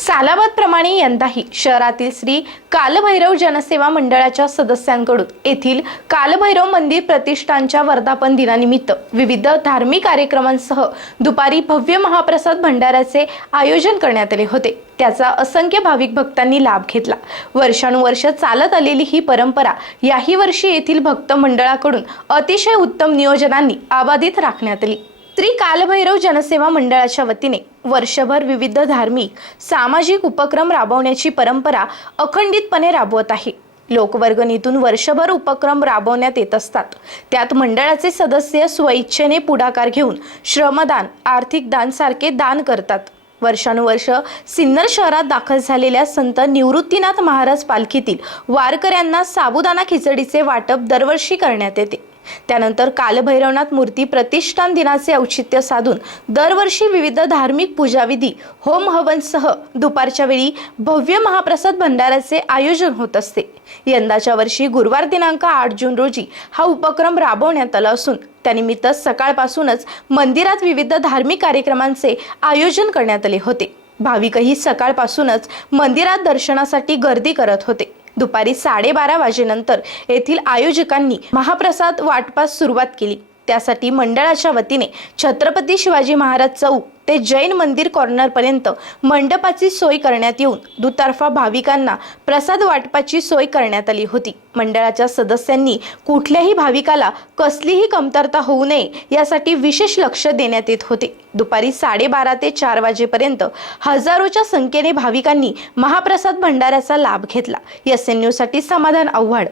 सालाबाद प्रमाणे यंदाही शहरातील श्री कालभैरव जनसेवा मंडळाच्या सदस्यांकडून येथील कालभैरव मंदिर प्रतिष्ठानच्या वर्धापन दिनानिमित्त विविध धार्मिक कार्यक्रमांसह दुपारी भव्य महाप्रसाद भंडाऱ्याचे आयोजन करण्यात आले होते. त्याचा असंख्य भाविक भक्तांनी लाभ घेतला. वर्षानुवर्ष चालत आलेली ही परंपरा याही वर्षी येथील भक्त मंडळाकडून अतिशय उत्तम नियोजनांनी आबाधित राखण्यात आली. श्री कालभैरव जनसेवा मंडळाच्या वतीने वर्षभर विविध धार्मिक सामाजिक उपक्रम राबवण्याची परंपरा अखंडितपणे राबवत आहे. लोकवर्गणीतून वर्षभर उपक्रम राबवण्यात येत असतात. त्यात मंडळाचे सदस्य स्वइच्छेने पुढाकार घेऊन श्रमदान आर्थिक दान सारखे दान करतात. वर्षानुवर्ष सिन्नर शहरात दाखल झालेल्या संत निवृत्तीनाथ महाराज पालखीतील वारकऱ्यांना साबुदाणा खिचडीचे वाटप दरवर्षी करण्यात येते. त्यानंतर कालभैरवनाथ मूर्ती प्रतिष्ठान दिनाचे औचित्य साधून दरवर्षी विविध धार्मिक पूजाविधी होम हवनसह दुपारच्या वेळी भव्य महाप्रसाद भंडाऱ्याचे आयोजन होत असते. यंदाच्या वर्षी गुरुवार दिनांक आठ जून रोजी हा उपक्रम राबवण्यात आला असून त्यानिमित्त सकाळपासूनच मंदिरात विविध धार्मिक कार्यक्रमांचे आयोजन करण्यात आले होते. भाविकही सकाळपासूनच मंदिरात दर्शनासाठी गर्दी करत होते. दुपारी साडेबारा वाजेनंतर येथील आयोजकांनी महाप्रसाद वाटपास सुरुवात केली. त्यासाठी मंडळाच्या वतीने छत्रपती शिवाजी महाराज चौक ते जैन मंदिर कॉर्नरपर्यंत मंडपाची सोय करण्यात येऊन दुतर्फा भाविकांना प्रसाद वाटपाची सोय करण्यात आली होती. मंडळाच्या सदस्यांनी कुठल्याही भाविकाला कसलीही कमतरता होऊ नये यासाठी विशेष लक्ष देण्यात येत होते. दुपारी साडेबारा ते चार वाजेपर्यंत हजारोच्या संख्येने भाविकांनी महाप्रसाद भंडाऱ्याचा लाभ घेतला. एस एन न्यूजसाठी समाधान आव्हाड.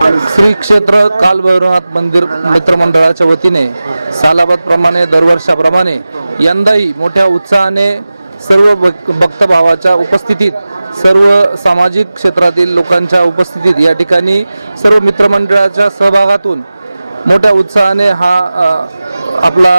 श्री क्षेत्र कालभैरवनाथ मंदिर मित्रमंडळाच्या वतीने सालाबादप्रमाणे दरवर्षाप्रमाणे यंदाही मोठ्या उत्साहाने सर्व भक भक्तभावाच्या उपस्थितीत सर्व सामाजिक क्षेत्रातील लोकांच्या उपस्थितीत या ठिकाणी सर्व मित्रमंडळाच्या सहभागातून मोठ्या उत्साहाने हा आपला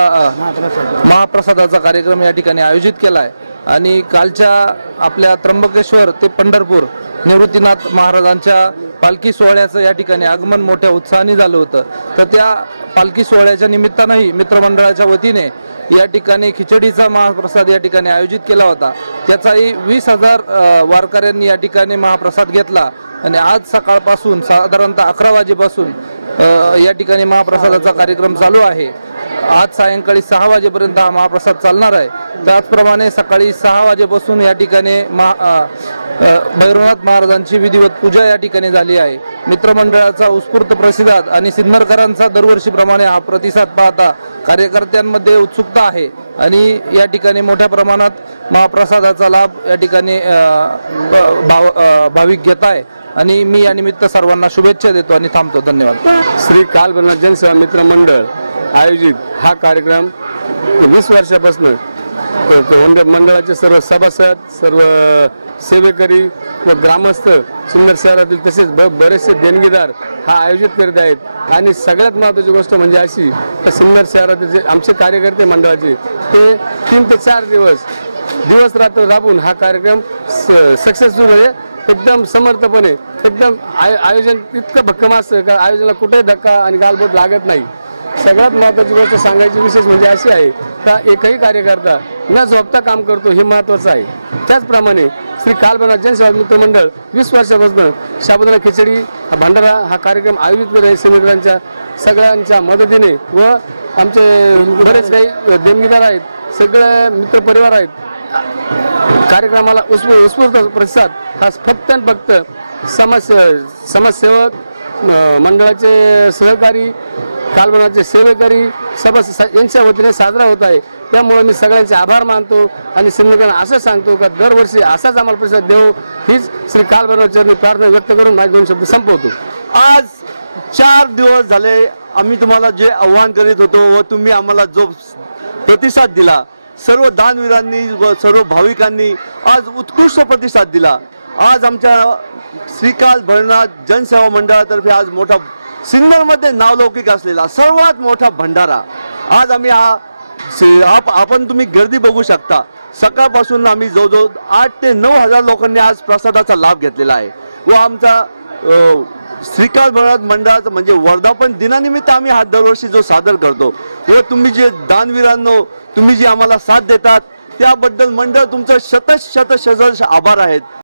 महाप्रसादाचा कार्यक्रम या ठिकाणी आयोजित केला आहे आणि कालच्या आपल्या त्र्यंबकेश्वर ते पंढरपूर निवृत्तीनाथ महाराजांच्या पालखी सोहळ्याचं या ठिकाणी आगमन मोठ्या उत्साहाने झालं होतं. तर त्या पालखी सोहळ्याच्या निमित्तानंही मित्रमंडळाच्या वतीने या ठिकाणी खिचडीचा महाप्रसाद या ठिकाणी आयोजित केला होता. त्याचाही वीस हजार वारकऱ्यांनी या ठिकाणी महाप्रसाद घेतला. आणि आज सकाळपासून साधारणतः अकरा वाजेपासून या ठिकाणी महाप्रसादाचा कार्यक्रम चालू आहे. आज सायंकाळी सहा वाजेपर्यंत हा महाप्रसाद चालणार आहे. त्याचप्रमाणे सकाळी सहा वाजेपासून या ठिकाणी महा भैरवनाथ महाराजांची विधिवत पूजा या ठिकाणी झाली आहे. मित्रमंडळाचा उत्स्फूर्त प्रतिसाद आणि सिन्नरकरांचा दरवर्षीप्रमाणे हा प्रतिसाद पाहता कार्यकर्त्यांमध्ये उत्सुकता आहे आणि या ठिकाणी मोठ्या प्रमाणात महाप्रसादाचा लाभ या ठिकाणी ब- भाव भाविक घेत आहे. आणि मी या निमित्त सर्वांना शुभेच्छा देतो आणि थांबतो. धन्यवाद. श्री कालभनाथ जनसेवा मित्र मंडळ आयोजित हा कार्यक्रम वीस वर्षापासून मंडळाचे सर्व सभासद सर्व सेवेकरी व ग्रामस्थ सुंदर शहरातील तसेच ब बरेचसे देणगीदार हा आयोजित करीत आहेत. आणि सगळ्यात महत्त्वाची गोष्ट म्हणजे अशी त्या सुंदर शहरातील जे आमचे कार्यकर्ते मंडळाचे ते तीन ते चार दिवस दिवस रात्र राबून हा कार्यक्रम स सक्सेसफुल म्हणजे एकदम समर्थपणे एकदम आय आयोजन इतकं भक्कम असतं का आयोजनाला कुठेही धक्का आणि गालबोट लागत नाही. सगळ्यात महत्त्वाची गोष्ट सांगायची विशेष म्हणजे अशी आहे का एकही कार्यकर्ता न झोपता काम करतो हे महत्त्वाचं आहे. त्याचप्रमाणे श्री कालबनाथ जनसेवा मित्र मंडळ वीस वर्षापासून साबुदाणा खिचडी भंडारा हा कार्यक्रम आयोजित करत आहे. सिंदकरांच्या सगळ्यांच्या मदतीने व आमचे बरेच काही देणगीदार आहेत. सगळे मित्रपरिवार आहेत. कार्यक्रमाला उत्स्फू उत्स्फूर्त प्रतिसाद. हा फक्त आणि फक्त समाज समाजसेवक मंडळाचे सहकारी कालबनाचे सेवेकरी सभा यांच्या वतीने साजरा होत आहे. त्यामुळं मी सगळ्यांचे आभार मानतो आणि सिंधकरांना असं सांगतो का दरवर्षी असाच आम्हाला प्रतिसाद देऊ हीच श्री कालभैरवचरणी प्रार्थना व्यक्त करून माझे दोन शब्द संपवतो. आज चार दिवस झाले आम्ही तुम्हाला जे आव्हान करीत होतो व तुम्ही आम्हाला जो प्रतिसाद दिला सर्व दानवीरांनी व सर्व भाविकांनी आज उत्कृष्ट प्रतिसाद दिला. आज आमच्या श्रीकाल भरनाथ जनसेवा मंडळातर्फे आज मोठा सिन्नरमध्ये नावलौकिक असलेला सर्वात मोठा भंडारा. आज आम्ही हा आप आपण तुम्ही गर्दी बघू शकता. सकाळपासून आम्ही जवळजवळ आठ ते नऊ हजार लोकांनी आज प्रसादाचा लाभ घेतलेला आहे. व आमचा श्रीकाल भरत मंडळाचं म्हणजे वर्धापन दिनानिमित्त आम्ही हा दरवर्षी जो सादर करतो. व तुम्ही जे दानवीरांनो तुम्ही जी आम्हाला साथ देतात त्याबद्दल मंडळ तुमचं शत शत शत आभार आहेत.